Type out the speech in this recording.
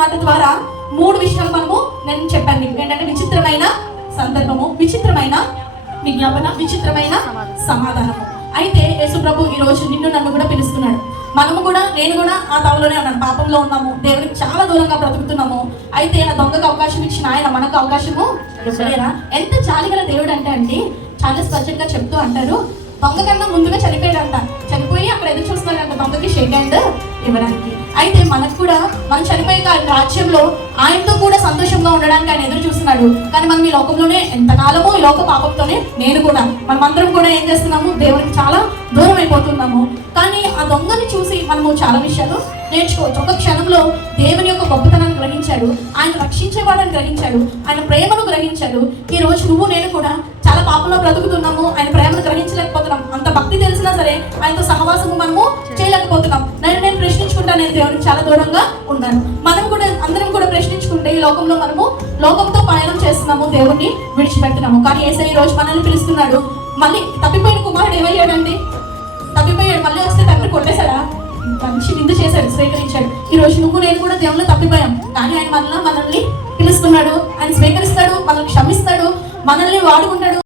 మాట ద్వారా 3 విషయాలు నేను చెప్పాను మీకు. ఏంటంటే విచిత్రమైన సందర్భము, విచిత్రమైన విజ్ఞాపన, విచిత్రమైన సమాధానము. అయితే యేసు ప్రభు ఈరోజు నిన్ను నన్ను కూడా పిలుస్తున్నాడు. నేను కూడా ఆ తావులోనే ఉన్నాను, పాపంలో ఉన్నాము, దేవుడికి చాలా దూరంగా బ్రతుకుతున్నాము. అయితే ఆ దొంగకు అవకాశం ఇచ్చిన ఆయన మనకు అవకాశము ఇవ్వలేరా? ఎంత జాలిగల దేవుడు అంటే చాలా స్పష్టంగా చెప్తూ అంటారు, దొంగ కన్నా ముందుగా చనిపోయాడంట. చనిపోయి అక్కడ ఎదురు చూస్తున్నాడంట దొంగకి షేక్ హ్యాండ్ ఇవ్వడానికి. అయితే మనకు కూడా మనం చనిపోయే రాజ్యంలో ఆయనతో కూడా సంతోషంగా ఉండడానికి ఆయన ఎదురు చూస్తున్నాడు. కానీ మనం ఈ లోకంలోనే ఎంతకాలమో ఈ లోక పాపంతోనే మనమందరం కూడా ఏం చేస్తున్నాము, దేవుడికి చాలా దూరం అయిపోతున్నాము. కానీ ఆ దొంగని చూసి మనము చాలా విషయాలు నేర్చుకోవచ్చు. ఒక క్షణంలో దేవుని యొక్క గొప్పతనాన్ని గ్రహించాడు, ఆయన రక్షించేవాడని గ్రహించాడు, ఆయన ప్రేమను గ్రహించాడు. ఈ రోజు నేను కూడా చాలా పాపంలో బ్రతుకుతున్నాము, ఆయన ప్రేమను గ్రహించలేకపోతున్నాం. అంత భక్తి తెలిసినా సరే ఆయనతో సహవాసము మనము చేయలేకపోతున్నాం. నేను ప్రశ్నించుకుంటాను, నేను దేవునికి చాలా దూరంగా ఉన్నాను. అందరం కూడా ప్రశ్నించుకుంటే ఈ లోకంలో మనము లోకంతో పయనం చేస్తున్నాము, దేవుణ్ణి విడిచిపెడుతున్నాము. కానీ యేసయ్య ఈ రోజు మనల్ని పిలుస్తున్నాడు. మళ్ళీ తప్పిపోయిన కుమారుడు ఏమయ్యాడండి? తప్పిపోయాడు. మళ్ళీ వస్తే తండ్రి కొట్టేశాడా? మంచి విందు చేశాడు, స్వీకరించాడు. ఈ రోజు నేను కూడా దేవుళ్ళు తప్పిపోయాం, కానీ ఆయన మనల్ని పిలుస్తున్నాడు, ఆయన స్వీకరిస్తాడు, మనల్ని క్షమిస్తాడు, మనల్ని వాడుకుంటాడు.